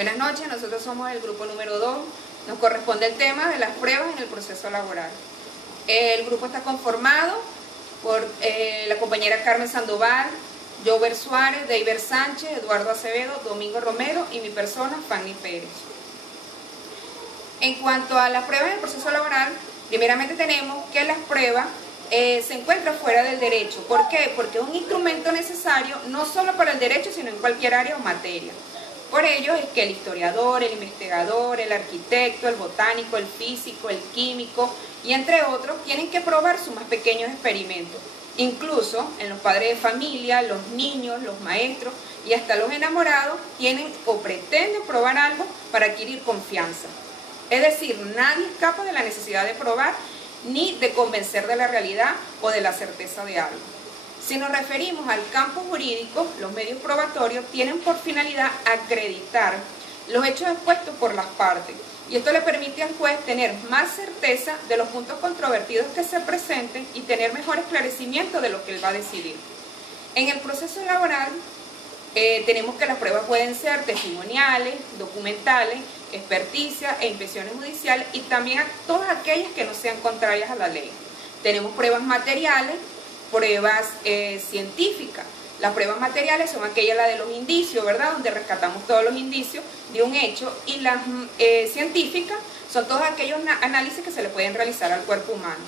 Buenas noches, nosotros somos el grupo número 2. Nos corresponde el tema de las pruebas en el proceso laboral. El grupo está conformado por la compañera Carmen Sandoval, Jover Suárez, Deiber Sánchez, Eduardo Acevedo, Domingo Romero y mi persona, Fanny Pérez. En cuanto a las pruebas en el proceso laboral, primeramente tenemos que las pruebas se encuentran fuera del derecho. ¿Por qué? Porque es un instrumento necesario no solo para el derecho, sino en cualquier área o materia. Por ello es que el historiador, el investigador, el arquitecto, el botánico, el físico, el químico y entre otros tienen que probar sus más pequeños experimentos. Incluso en los padres de familia, los niños, los maestros y hasta los enamorados tienen o pretenden probar algo para adquirir confianza. Es decir, nadie escapa de la necesidad de probar ni de convencer de la realidad o de la certeza de algo. Si nos referimos al campo jurídico, los medios probatorios tienen por finalidad acreditar los hechos expuestos por las partes, y esto le permite al juez tener más certeza de los puntos controvertidos que se presenten y tener mejor esclarecimiento de lo que él va a decidir. En el proceso laboral tenemos que las pruebas pueden ser testimoniales, documentales, experticias e inspecciones judiciales y también todas aquellas que no sean contrarias a la ley. Tenemos pruebas materiales, pruebas científicas. Las pruebas materiales son aquellas de los indicios, ¿verdad? Donde rescatamos todos los indicios de un hecho, y las científicas son todos aquellos análisis que se le pueden realizar al cuerpo humano.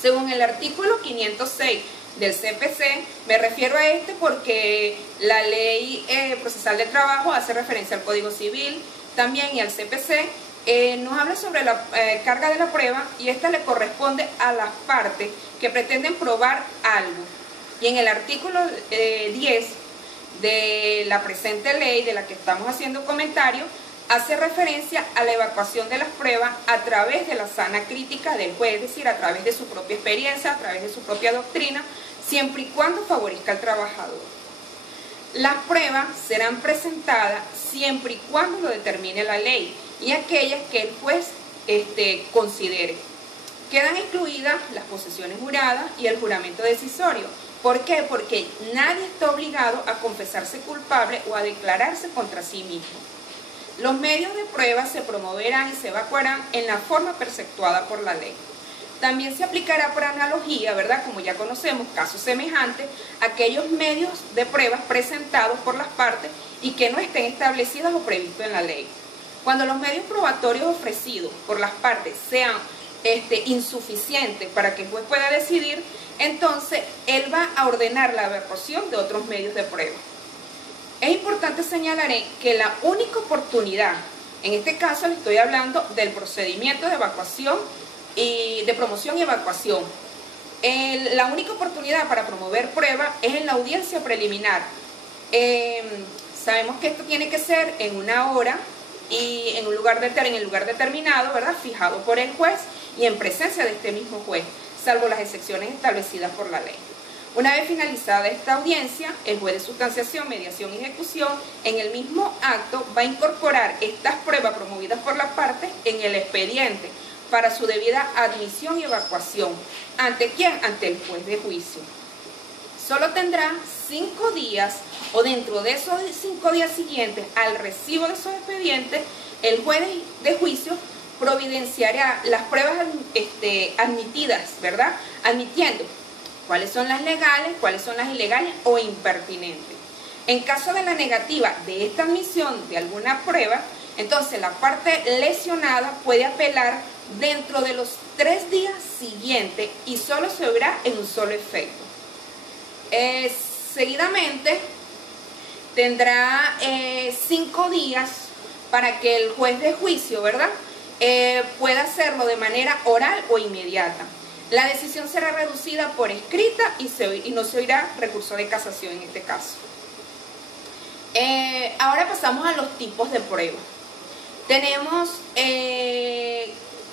Según el artículo 506 del CPC, me refiero a este porque la ley procesal del trabajo hace referencia al Código Civil también y al CPC, nos habla sobre la carga de la prueba, y esta le corresponde a las partes que pretenden probar algo. Y en el artículo 10 de la presente ley, de la que estamos haciendo comentario, hace referencia a la evacuación de las pruebas a través de la sana crítica del juez, es decir, a través de su propia experiencia, a través de su propia doctrina, siempre y cuando favorezca al trabajador. Las pruebas serán presentadas siempre y cuando lo determine la ley y aquellas que el juez considere. Quedan excluidas las posesiones juradas y el juramento decisorio. ¿Por qué? Porque nadie está obligado a confesarse culpable o a declararse contra sí mismo. Los medios de prueba se promoverán y se evacuarán en la forma preceptuada por la ley. También se aplicará por analogía, ¿verdad? Como ya conocemos, casos semejantes, aquellos medios de pruebas presentados por las partes y que no estén establecidos o previstos en la ley. Cuando los medios probatorios ofrecidos por las partes sean insuficientes para que el juez pueda decidir, entonces él va a ordenar la evacuación de otros medios de prueba. Es importante señalar que la única oportunidad, en este caso le estoy hablando del procedimiento de evacuación y de promoción y evacuación. La única oportunidad para promover prueba es en la audiencia preliminar. Sabemos que esto tiene que ser en una hora y en el lugar determinado, ¿verdad? Fijado por el juez y en presencia de este mismo juez, salvo las excepciones establecidas por la ley. Una vez finalizada esta audiencia, el juez de sustanciación, mediación y ejecución en el mismo acto va a incorporar estas pruebas promovidas por las partes en el expediente para su debida admisión y evacuación. ¿Ante quién? Ante el juez de juicio. Solo tendrá 5 días o dentro de esos 5 días siguientes al recibo de esos expedientes, el juez de juicio providenciará las pruebas admitidas, ¿verdad? Admitiendo cuáles son las legales, cuáles son las ilegales o impertinentes. En caso de la negativa de esta admisión de alguna prueba, entonces la parte lesionada puede apelar dentro de los 3 días siguientes y solo se oirá en un solo efecto. Seguidamente tendrá 5 días para que el juez de juicio, ¿verdad?, pueda hacerlo de manera oral o inmediata. La decisión será reducida por escrita y no se oirá recurso de casación en este caso. Ahora pasamos a los tipos de pruebas. Tenemos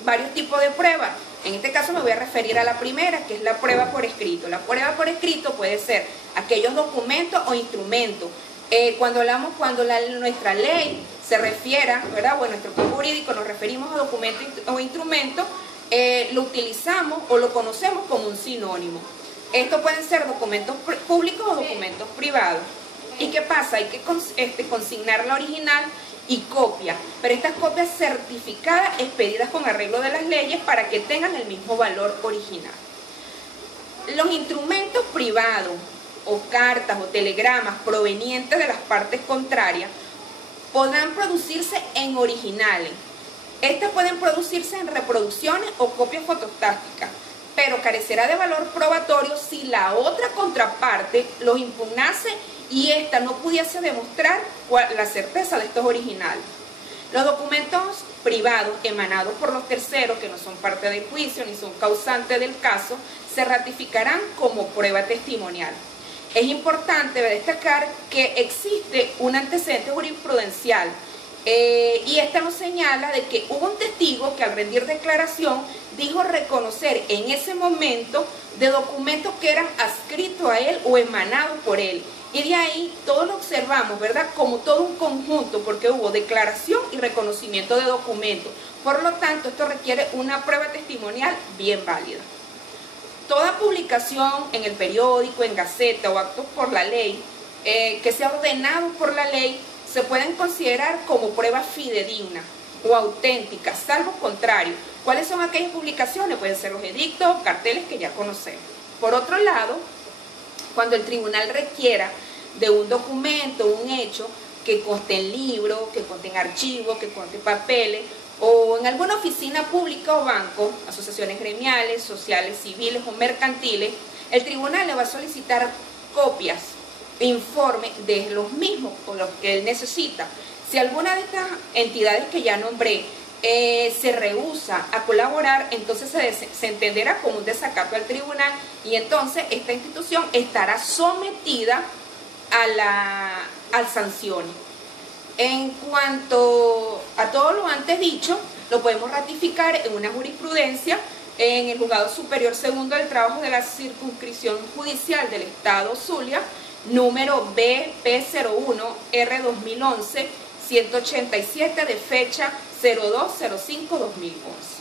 varios tipos de pruebas. En este caso me voy a referir a la primera, que es la prueba por escrito. La prueba por escrito puede ser aquellos documentos o instrumentos. Cuando nuestra ley se refiera, ¿verdad?, o en nuestro campo jurídico nos referimos a documentos o instrumentos, lo utilizamos o lo conocemos como un sinónimo. Estos pueden ser documentos públicos o documentos privados. ¿Y qué pasa? Hay que consignar la original y copia, pero estas copias certificadas expedidas con arreglo de las leyes para que tengan el mismo valor original. Los instrumentos privados o cartas o telegramas provenientes de las partes contrarias podrán producirse en originales. Estas pueden producirse en reproducciones o copias fotostáticas, pero carecerá de valor probatorio si la otra contraparte los impugnase y ésta no pudiese demostrar la certeza de estos originales. Los documentos privados emanados por los terceros, que no son parte del juicio ni son causantes del caso, se ratificarán como prueba testimonial. Es importante destacar que existe un antecedente jurisprudencial y esta nos señala de que hubo un testigo que al rendir declaración dijo reconocer en ese momento de documentos que eran adscritos a él o emanados por él. Y de ahí todo lo observamos, ¿verdad? Como todo un conjunto, porque hubo declaración y reconocimiento de documentos. Por lo tanto, esto requiere una prueba testimonial bien válida. Toda publicación en el periódico, en gaceta o actos por la ley, que sea ordenado por la ley, se pueden considerar como prueba fidedigna o auténtica, salvo contrario. ¿Cuáles son aquellas publicaciones? Pueden ser los edictos, carteles que ya conocemos. Por otro lado, cuando el tribunal requiera de un documento, un hecho, que conste en libro, que conste en archivo, que conste en papeles, o en alguna oficina pública o banco, asociaciones gremiales, sociales, civiles o mercantiles, el tribunal le va a solicitar copias, informe de los mismos o los que él necesita. Si alguna de estas entidades que ya nombré se rehúsa a colaborar, entonces se entenderá como un desacato al tribunal y entonces esta institución estará sometida a sanciones. En cuanto a todo lo antes dicho, lo podemos ratificar en una jurisprudencia en el Juzgado Superior Segundo del Trabajo de la Circunscripción Judicial del Estado Zulia, número BP01 R2011 187 de fecha 02/05/2011.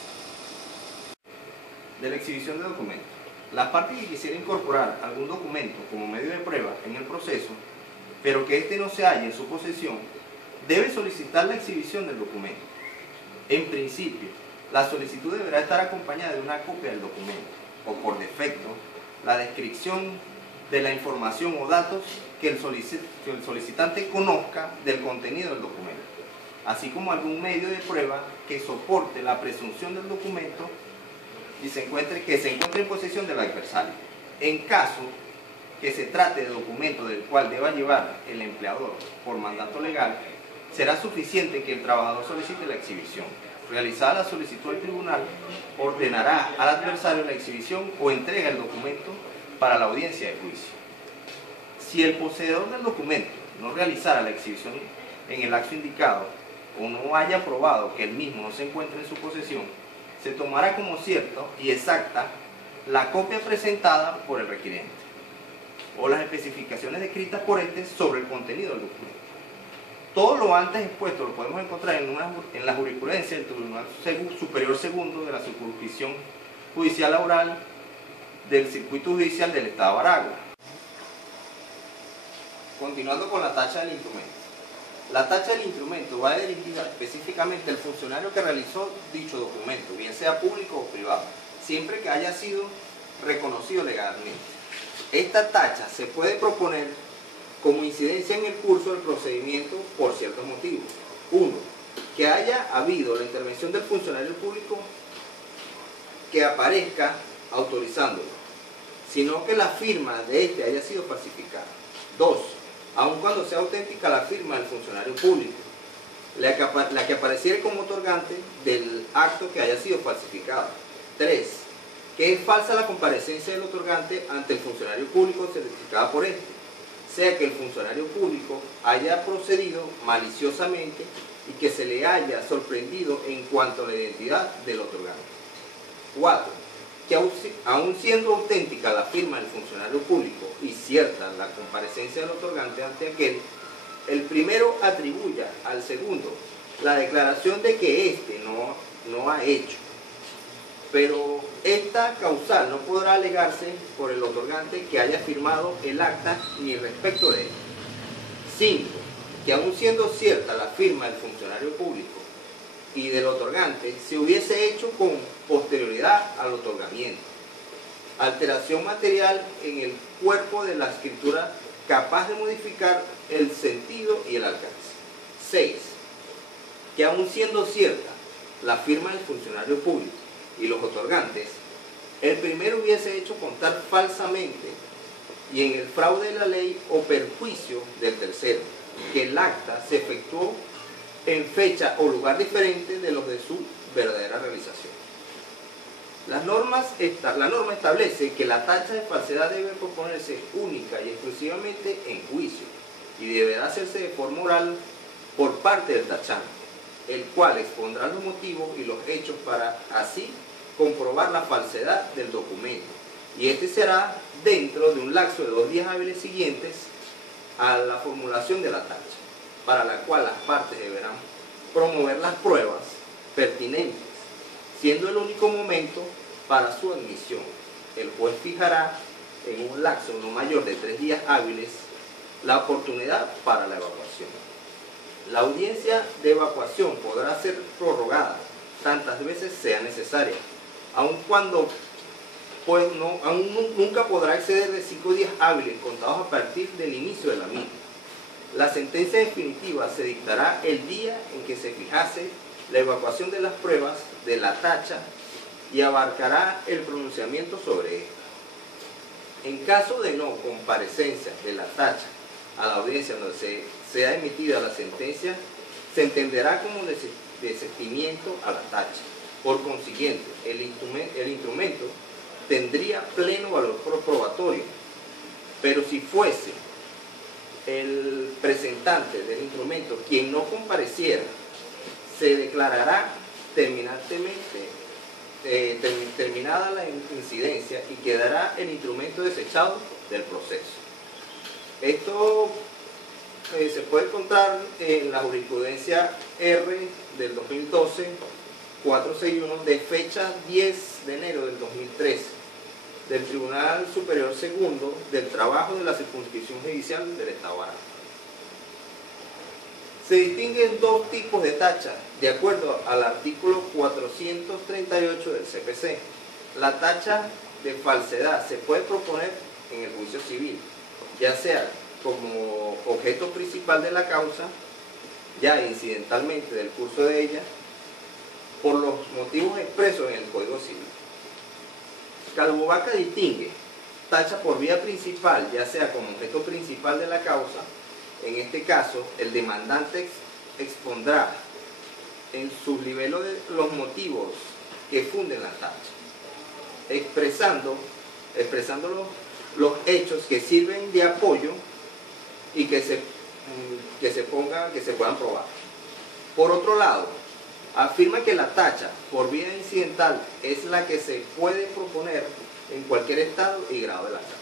De la exhibición de documentos. La parte que quisiera incorporar algún documento como medio de prueba en el proceso, pero que éste no se halle en su posesión, debe solicitar la exhibición del documento. En principio, la solicitud deberá estar acompañada de una copia del documento, o por defecto, la descripción de la información o datos que el solicitante conozca del contenido del documento, así como algún medio de prueba que soporte la presunción del documento y que se encuentre en posesión del adversario. En caso que se trate de documento del cual deba llevar el empleador por mandato legal, será suficiente que el trabajador solicite la exhibición. Realizada la solicitud al tribunal, ordenará al adversario la exhibición o entrega el documento para la audiencia de juicio. Si el poseedor del documento no realizara la exhibición en el acto indicado o no haya probado que el mismo no se encuentra en su posesión, se tomará como cierto y exacta la copia presentada por el requirente o las especificaciones descritas por este sobre el contenido del documento. Todo lo antes expuesto lo podemos encontrar en la jurisprudencia del Tribunal Superior Segundo de la Circunscripción Judicial Laboral del Circuito Judicial del Estado de Aragua. Continuando con la tacha del instrumento. La tacha del instrumento va dirigida específicamente al funcionario que realizó dicho documento, bien sea público o privado, siempre que haya sido reconocido legalmente. Esta tacha se puede proponer como incidencia en el curso del procedimiento por ciertos motivos. 1. Que haya habido la intervención del funcionario público que aparezca autorizándolo, sino que la firma de este haya sido falsificada. 2. Aun cuando sea auténtica la firma del funcionario público, la que apareciera como otorgante del acto que haya sido falsificado. 3. Que es falsa la comparecencia del otorgante ante el funcionario público certificada por este, sea que el funcionario público haya procedido maliciosamente y que se le haya sorprendido en cuanto a la identidad del otorgante. 4. Que aun siendo auténtica la firma del funcionario público y cierta la comparecencia del otorgante ante aquel, el primero atribuya al segundo la declaración de que éste no ha hecho, pero esta causal no podrá alegarse por el otorgante que haya firmado el acta ni respecto de él. 5. Que aun siendo cierta la firma del funcionario público y del otorgante, se hubiese hecho con posterioridad al otorgamiento. Alteración material en el cuerpo de la escritura capaz de modificar el sentido y el alcance. 6. Que aun siendo cierta la firma del funcionario público y los otorgantes, el primero hubiese hecho contar falsamente y en el fraude de la ley o perjuicio del tercero, que el acta se efectuó en fecha o lugar diferente de los de su verdadera realización. La norma establece que la tacha de falsedad debe proponerse única y exclusivamente en juicio y deberá hacerse de forma oral por parte del tachante, el cual expondrá los motivos y los hechos para así comprobar la falsedad del documento, y este será dentro de un lapso de 2 días hábiles siguientes a la formulación de la tacha, para la cual las partes deberán promover las pruebas pertinentes, siendo el único momento para su admisión. El juez fijará en un lapso no mayor de 3 días hábiles la oportunidad para la evacuación. La audiencia de evacuación podrá ser prorrogada tantas veces sea necesaria, aun cuando nunca podrá exceder de 5 días hábiles contados a partir del inicio de la misma. La sentencia definitiva se dictará el día en que se fijase la evacuación de las pruebas de la tacha y abarcará el pronunciamiento sobre ella. En caso de no comparecencia de la tacha a la audiencia donde sea emitida la sentencia, se entenderá como desistimiento a la tacha. Por consiguiente, el instrumento tendría pleno valor probatorio, pero si fuese el presentante del instrumento quien no compareciera, se declarará terminada la incidencia y quedará el instrumento desechado del proceso. Esto se puede encontrar en la jurisprudencia R del 2012, 461, de fecha 10 de enero del 2013, del Tribunal Superior Segundo del Trabajo de la Circunscripción Judicial del Estado de Aragua. Se distinguen 2 tipos de tacha, de acuerdo al artículo 438 del CPC. La tacha de falsedad se puede proponer en el juicio civil, ya sea como objeto principal de la causa, ya incidentalmente del curso de ella, por los motivos expresos en el Código Civil. Calvo-Vaca distingue tacha por vía principal, ya sea como objeto principal de la causa. En este caso, el demandante expondrá en sus libelos los motivos que funden la tacha, expresando los hechos que sirven de apoyo y que se puedan probar. Por otro lado, afirma que la tacha por vía incidental es la que se puede proponer en cualquier estado y grado de la causa.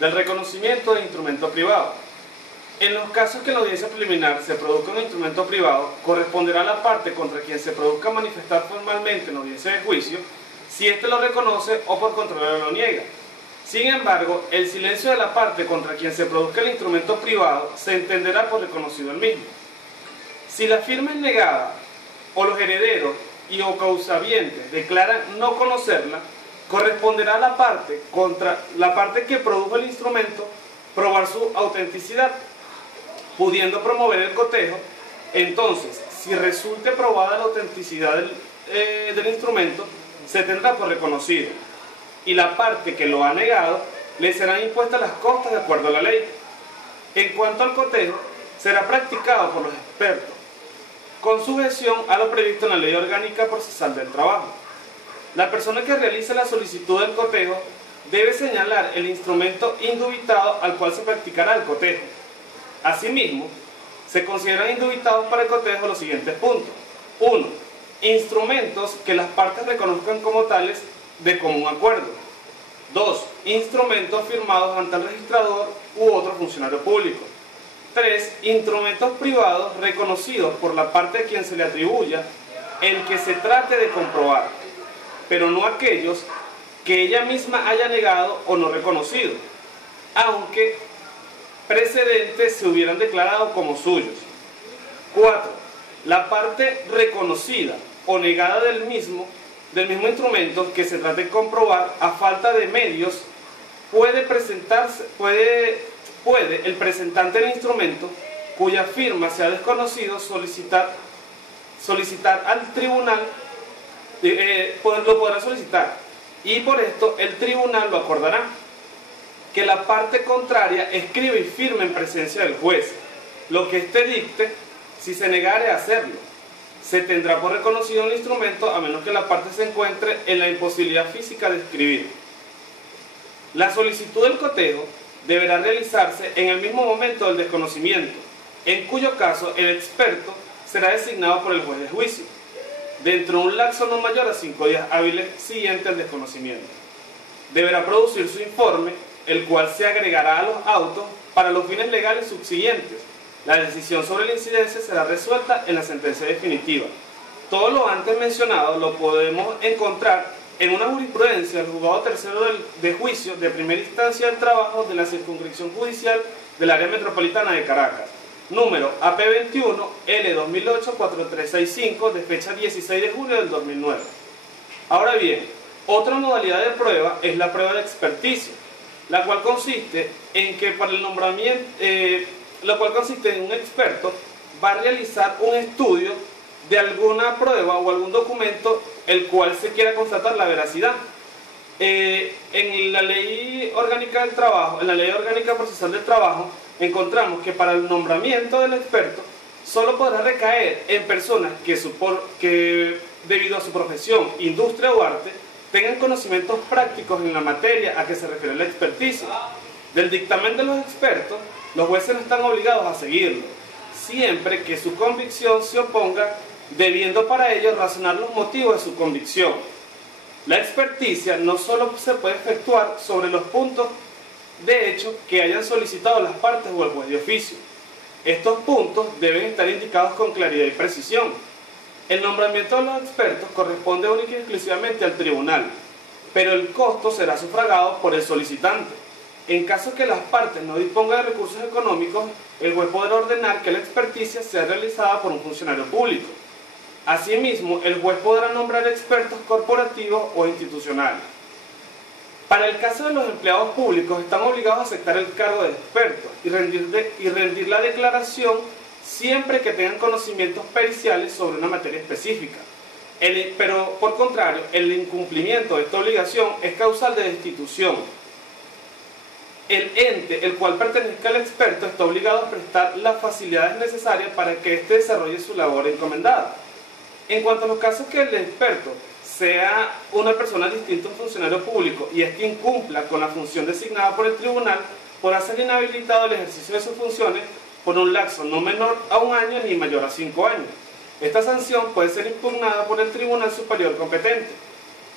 Del reconocimiento de instrumento privado. En los casos que en la audiencia preliminar se produzca un instrumento privado, corresponderá a la parte contra quien se produzca manifestar formalmente en la audiencia de juicio si éste lo reconoce o por contrario lo niega. Sin embargo, el silencio de la parte contra quien se produzca el instrumento privado se entenderá por reconocido el mismo. Si la firma es negada o los herederos y o causavientes declaran no conocerla, corresponderá a la parte contra la parte que produjo el instrumento probar su autenticidad, pudiendo promover el cotejo. Entonces, si resulte probada la autenticidad del instrumento, se tendrá por reconocido, y la parte que lo ha negado le serán impuestas las costas de acuerdo a la ley. En cuanto al cotejo, será practicado por los expertos, con sujeción a lo previsto en la Ley Orgánica Procesal del Trabajo. La persona que realice la solicitud del cotejo debe señalar el instrumento indubitado al cual se practicará el cotejo. Asimismo, se consideran indubitados para el cotejo los siguientes puntos. 1. Instrumentos que las partes reconozcan como tales de común acuerdo. 2. Instrumentos firmados ante el registrador u otro funcionario público. 3. Instrumentos privados reconocidos por la parte a quien se le atribuya el que se trate de comprobar, pero no aquellos que ella misma haya negado o no reconocido, aunque precedentes se hubieran declarado como suyos. 4. La parte reconocida o negada del mismo instrumento que se trate de comprobar a falta de medios puede el presentante del instrumento cuya firma sea desconocido solicitar al tribunal, lo podrá solicitar, y por esto el tribunal lo acordará, que la parte contraria escriba y firme en presencia del juez, lo que éste dicte. Si se negare a hacerlo, se tendrá por reconocido el instrumento a menos que la parte se encuentre en la imposibilidad física de escribir. La solicitud del cotejo deberá realizarse en el mismo momento del desconocimiento, en cuyo caso el experto será designado por el juez de juicio, dentro de un lapso no mayor a 5 días hábiles siguiente al desconocimiento. Deberá producir su informe, el cual se agregará a los autos para los fines legales subsiguientes. La decisión sobre la incidencia será resuelta en la sentencia definitiva. Todo lo antes mencionado lo podemos encontrar en una jurisprudencia del Juzgado Tercero de Juicio de Primera Instancia del Trabajo de la Circunscripción Judicial del Área Metropolitana de Caracas, número AP21 L2008-4365, de fecha 16 de julio del 2009. Ahora bien, otra modalidad de prueba es la prueba de experticia, la cual consiste en que para el nombramiento, un experto va a realizar un estudio de alguna prueba o algún documento el cual se quiera constatar la veracidad. En la Ley Orgánica del Trabajo, en la Ley Orgánica Procesal del Trabajo, encontramos que para el nombramiento del experto solo podrá recaer en personas que debido a su profesión, industria o arte, tengan conocimientos prácticos en la materia a que se refiere la experticia. Del dictamen de los expertos, los jueces no están obligados a seguirlo, siempre que su convicción se oponga, debiendo para ello razonar los motivos de su convicción. La experticia no solo se puede efectuar sobre los puntos de hecho que hayan solicitado las partes o el juez de oficio. Estos puntos deben estar indicados con claridad y precisión. El nombramiento de los expertos corresponde única y exclusivamente al tribunal, pero el costo será sufragado por el solicitante. En caso que las partes no dispongan de recursos económicos, el juez podrá ordenar que la experticia sea realizada por un funcionario público. Asimismo, el juez podrá nombrar expertos corporativos o institucionales. Para el caso de los empleados públicos, están obligados a aceptar el cargo de expertos y rendir la declaración siempre que tengan conocimientos periciales sobre una materia específica. Pero, por contrario, el incumplimiento de esta obligación es causal de destitución. El ente, el cual pertenezca al experto, está obligado a prestar las facilidades necesarias para que éste desarrolle su labor encomendada. En cuanto a los casos que el experto sea una persona distinta a un funcionario público y éste incumpla con la función designada por el tribunal, podrá ser inhabilitado el ejercicio de sus funciones por un lapso no menor a 1 año ni mayor a 5 años. Esta sanción puede ser impugnada por el tribunal superior competente.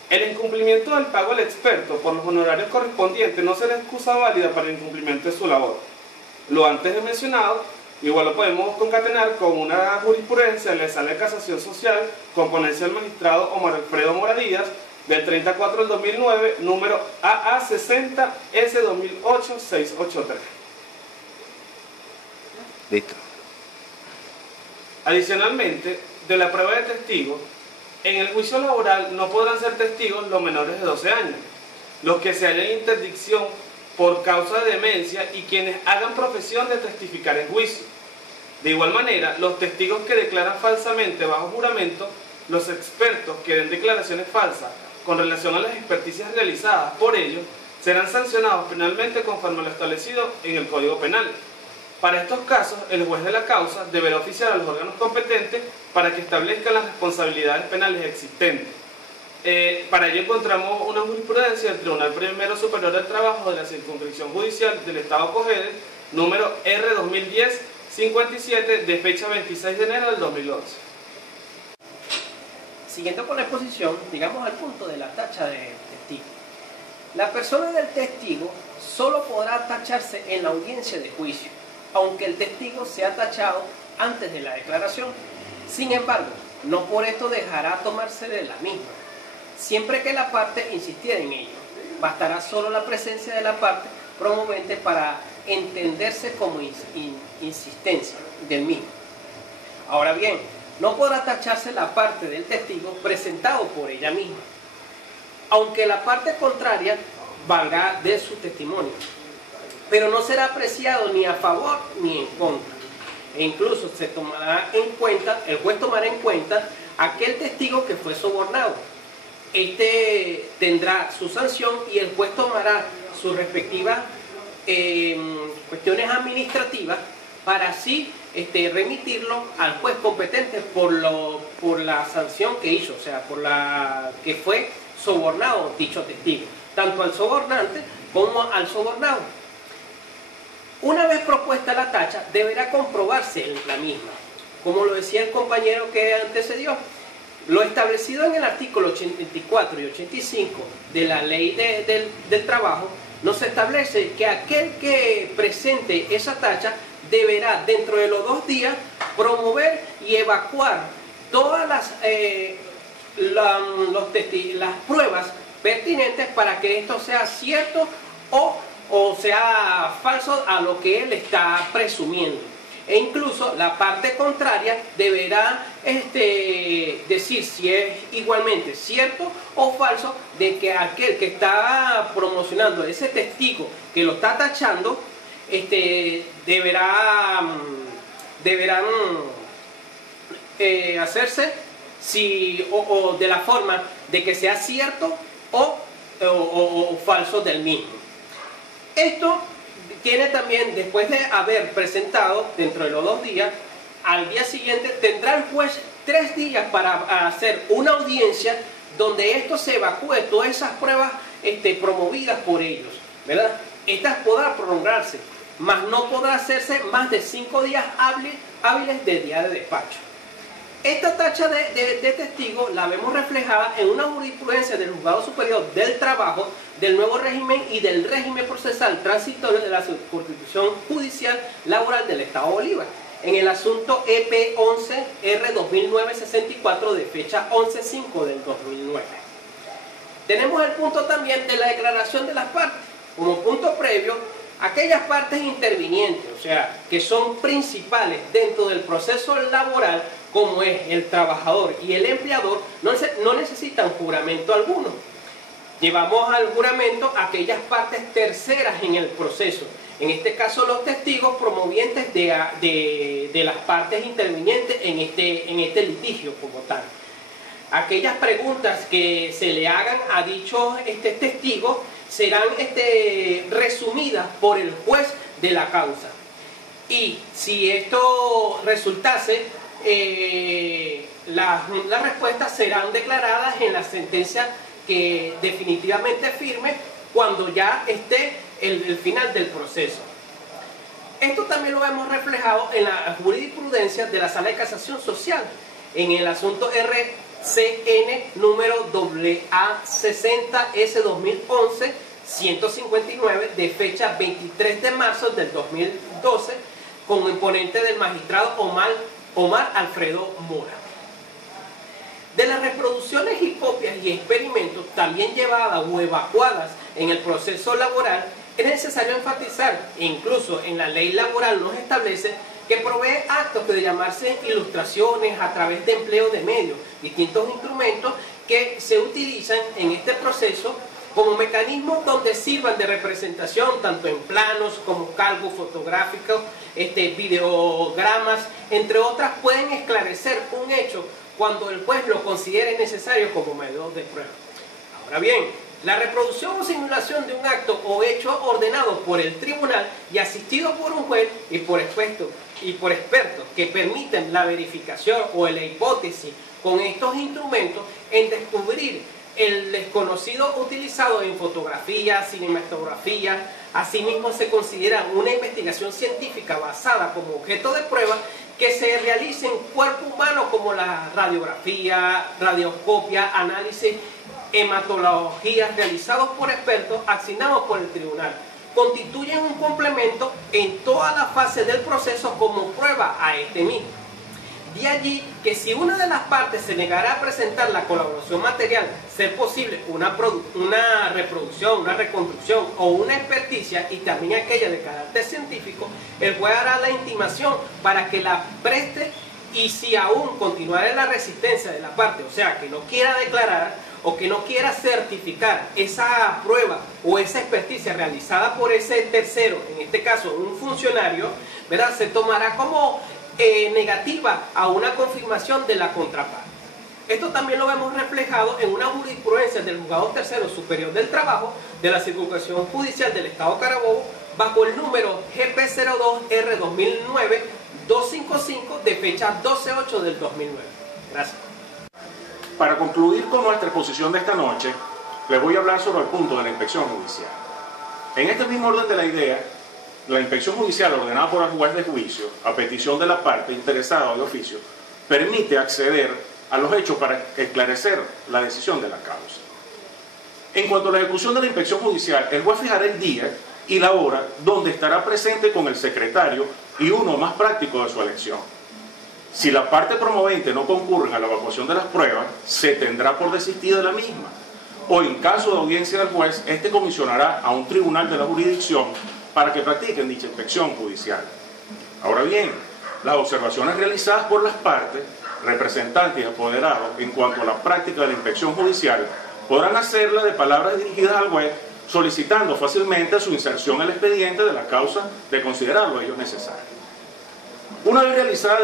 El incumplimiento del pago al experto por los honorarios correspondientes no será excusa válida para el incumplimiento de su labor. Lo antes mencionado igual lo podemos concatenar con una jurisprudencia de la Sala de Casación Social con ponencia del magistrado Omar Alfredo Mora Díaz del 34 del 2009, número AA60S2008-683. Listo. Adicionalmente, de la prueba de testigos, en el juicio laboral no podrán ser testigos los menores de 12 años, los que se hallen en interdicción por causa de demencia y quienes hagan profesión de testificar en juicio. De igual manera, los testigos que declaran falsamente bajo juramento, los expertos que den declaraciones falsas con relación a las experticias realizadas por ellos, serán sancionados penalmente conforme a lo establecido en el Código Penal. Para estos casos, el juez de la causa deberá oficiar a los órganos competentes para que establezcan las responsabilidades penales existentes. Para ello encontramos una jurisprudencia del Tribunal Primero Superior del Trabajo de la Circunscripción Judicial del Estado Cojedes, número R2010-57, de fecha 26 de enero del 2011. Siguiendo con la exposición, llegamos al punto de la tacha de testigo. La persona del testigo solo podrá tacharse en la audiencia de juicio, aunque el testigo sea tachado antes de la declaración. Sin embargo, no por esto dejará tomarse de la misma, siempre que la parte insistiera en ello. Bastará solo la presencia de la parte promovente para entenderse como insistencia del mismo. Ahora bien, no podrá tacharse la parte del testigo presentado por ella misma, aunque la parte contraria valga de su testimonio, pero no será apreciado ni a favor ni en contra. E incluso se tomará en cuenta, el juez tomará en cuenta aquel testigo que fue sobornado. Este tendrá su sanción y el juez tomará sus respectivas cuestiones administrativas para así remitirlo al juez competente por la sanción que hizo, o sea, por la que fue sobornado dicho testigo, tanto al sobornante como al sobornado. Una vez propuesta la tacha, deberá comprobarse la misma. Como lo decía el compañero que antecedió, lo establecido en el artículo 84 y 85 de la Ley del Trabajo, nos establece que aquel que presente esa tacha deberá, dentro de los 2 días, promover y evacuar todas las pruebas pertinentes para que esto sea cierto o sea falso a lo que él está presumiendo. E incluso la parte contraria deberá decir si es igualmente cierto o falso de que aquel que está promocionando, ese testigo que lo está tachando, deberán hacerse o de la forma de que sea cierto o falso del mismo. Esto tiene también, después de haber presentado dentro de los 2 días, al día siguiente tendrá el juez 3 días para hacer una audiencia donde esto se evacúe, todas esas pruebas promovidas por ellos, ¿verdad? Estas podrán prolongarse, mas no podrá hacerse más de 5 días hábiles de día de despacho. Esta tacha de testigo la vemos reflejada en una jurisprudencia del Juzgado Superior del Trabajo, del nuevo régimen y del régimen procesal transitorio de la Constitución Judicial Laboral del Estado Bolívar, en el asunto EP 11R 2009-64 de fecha 11/5 del 2009. Tenemos el punto también de la declaración de las partes. Como punto previo, aquellas partes intervinientes, o sea, que son principales dentro del proceso laboral, como es el trabajador y el empleador, no necesitan juramento alguno. Llevamos al juramento aquellas partes terceras en el proceso, en este caso los testigos promovientes de las partes intervinientes en este litigio como tal. Aquellas preguntas que se le hagan a dicho testigo serán resumidas por el juez de la causa. Y si esto resultase, las respuestas serán declaradas en la sentencia que definitivamente firme cuando ya esté el final del proceso. Esto también lo hemos reflejado en la jurisprudencia de la Sala de Casación Social, en el asunto RCN número AA60S2011-159 de fecha 23 de marzo del 2012, con imponente del magistrado Omar Alfredo Mora. De las reproducciones y copias y experimentos también llevadas o evacuadas en el proceso laboral, es necesario enfatizar, e incluso en la ley laboral nos establece, que provee actos de llamarse ilustraciones a través de empleo de medios, distintos instrumentos que se utilizan en este proceso como mecanismos donde sirvan de representación tanto en planos como calcos fotográficos, videogramas, entre otras, pueden esclarecer un hecho cuando el juez lo considere necesario como medio de prueba. Ahora bien, la reproducción o simulación de un acto o hecho ordenado por el tribunal y asistido por un juez y por expertos que permiten la verificación o la hipótesis con estos instrumentos en descubrir el desconocido utilizado en fotografía, cinematografía. Asimismo, se considera una investigación científica basada como objeto de prueba que se realice en cuerpo humano, como la radiografía, radioscopia, análisis, hematologías realizados por expertos asignados por el tribunal. Constituyen un complemento en toda la fase del proceso como prueba a este mismo. De allí que si una de las partes se negara a presentar la colaboración material, ser posible una reproducción, una reconstrucción o una experticia, y también aquella de carácter científico, el juez hará la intimación para que la preste, y si aún continuara la resistencia de la parte, o sea, que no quiera declarar o que no quiera certificar esa prueba o esa experticia realizada por ese tercero, en este caso un funcionario, ¿verdad?, se tomará como negativa a una confirmación de la contraparte. Esto también lo vemos reflejado en una jurisprudencia del Juzgado Tercero Superior del Trabajo de la Circunscripción Judicial del Estado Carabobo, bajo el número GP02R 2009-255 de fecha 12/8 del 2009. Gracias. Para concluir con nuestra exposición de esta noche, les voy a hablar sobre el punto de la inspección judicial. En este mismo orden de la idea, la inspección judicial ordenada por el juez de juicio, a petición de la parte interesada de oficio, permite acceder a los hechos para esclarecer la decisión de la causa. En cuanto a la ejecución de la inspección judicial, el juez fijará el día y la hora donde estará presente con el secretario y uno más práctico de su elección. Si la parte promovente no concurre a la evacuación de las pruebas, se tendrá por desistir de la misma. O en caso de audiencia del juez, este comisionará a un tribunal de la jurisdicción para que practiquen dicha inspección judicial. Ahora bien, las observaciones realizadas por las partes, representantes y apoderados en cuanto a la práctica de la inspección judicial, podrán hacerla de palabras dirigidas al juez, solicitando fácilmente su inserción en el expediente de la causa de considerarlo ello necesario. Una vez realizada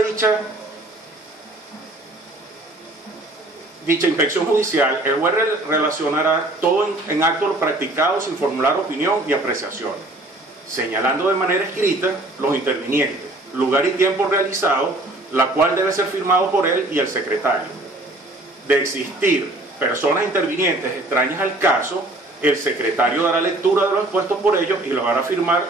dicha inspección judicial, el juez relacionará todo en actos practicados sin formular opinión y apreciación, señalando de manera escrita los intervinientes, lugar y tiempo realizado, la cual debe ser firmado por él y el secretario. De existir personas intervinientes extrañas al caso, el secretario dará lectura de lo expuesto por ellos y lo hará firmar.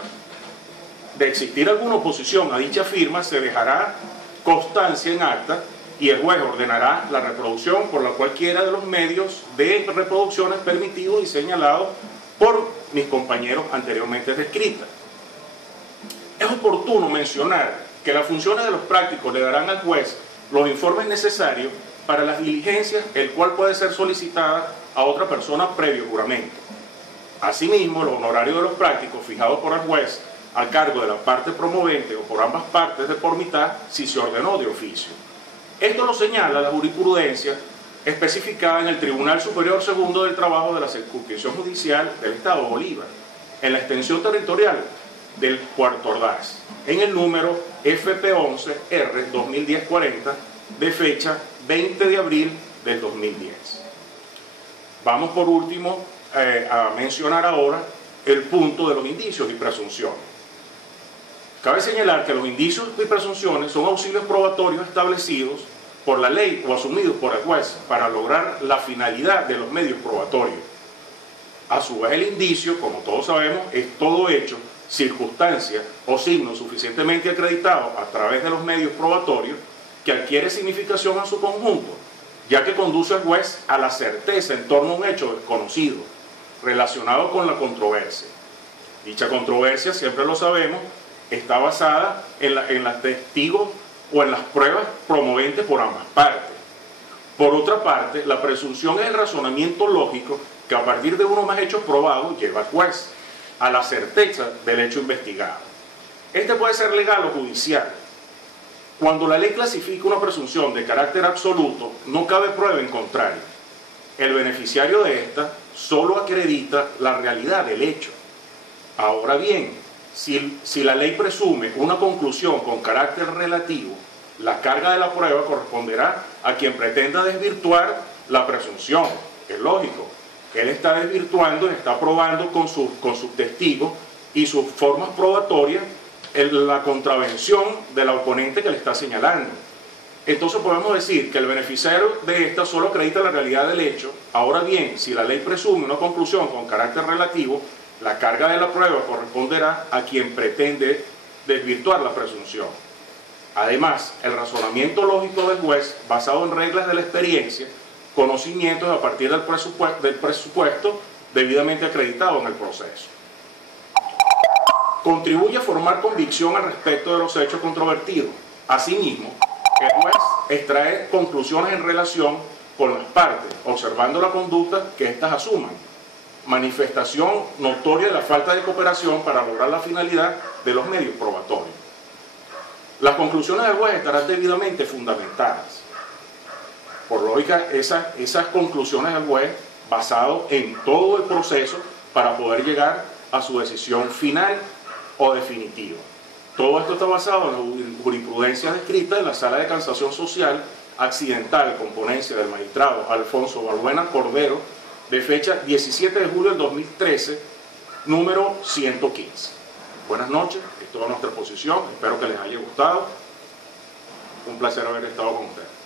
De existir alguna oposición a dicha firma, se dejará constancia en acta y el juez ordenará la reproducción por la cualquiera de los medios de reproducciones permitidos y señalados por mis compañeros anteriormente descritas. Es oportuno mencionar que las funciones de los prácticos le darán al juez los informes necesarios para las diligencias, el cual puede ser solicitada a otra persona previo juramento. Asimismo, los honorarios de los prácticos fijados por el juez al cargo de la parte promovente o por ambas partes de por mitad si se ordenó de oficio. Esto lo señala la jurisprudencia especificada en el Tribunal Superior Segundo del Trabajo de la Circunscripción Judicial del Estado Bolívar, en la extensión territorial del Cuarto Ordaz, en el número FP11R 2010-40 de fecha 20 de abril del 2010. Vamos por último a mencionar ahora el punto de los indicios y presunciones. Cabe señalar que los indicios y presunciones son auxilios probatorios establecidos por la ley o asumidos por el juez para lograr la finalidad de los medios probatorios. A su vez, el indicio, como todos sabemos, es todo hecho, circunstancia o signo suficientemente acreditado a través de los medios probatorios que adquiere significación en su conjunto, ya que conduce al juez a la certeza en torno a un hecho desconocido, relacionado con la controversia. Dicha controversia, siempre lo sabemos, está basada en los testigos o en las pruebas promoventes por ambas partes. Por otra parte, la presunción es el razonamiento lógico que a partir de uno más hechos probados lleva al juez a la certeza del hecho investigado. Este puede ser legal o judicial. Cuando la ley clasifica una presunción de carácter absoluto, no cabe prueba en contrario. El beneficiario de esta solo acredita la realidad del hecho. Ahora bien, si la ley presume una conclusión con carácter relativo, la carga de la prueba corresponderá a quien pretenda desvirtuar la presunción. Es lógico, él está desvirtuando y está probando con sus testigos y sus formas probatorias la contravención del oponente que le está señalando. Entonces podemos decir que el beneficiario de esta solo acredita la realidad del hecho. Ahora bien, si la ley presume una conclusión con carácter relativo, la carga de la prueba corresponderá a quien pretende desvirtuar la presunción. Además, el razonamiento lógico del juez, basado en reglas de la experiencia, conocimientos a partir del presupuesto debidamente acreditado en el proceso, contribuye a formar convicción al respecto de los hechos controvertidos. Asimismo, El juez extrae conclusiones en relación con las partes, observando la conducta que éstas asuman. Manifestación notoria de la falta de cooperación para lograr la finalidad de los medios probatorios. Las conclusiones del juez estarán debidamente fundamentadas. Por lógica, esas conclusiones del juez basado en todo el proceso para poder llegar a su decisión final o definitiva. Todo esto está basado en la jurisprudencia descrita de la Sala de Casación Social Accidental con ponencia del magistrado Alfonso Balbuena Cordero de fecha 17 de julio del 2013, número 115. Buenas noches, es toda nuestra exposición, espero que les haya gustado. Un placer haber estado con ustedes.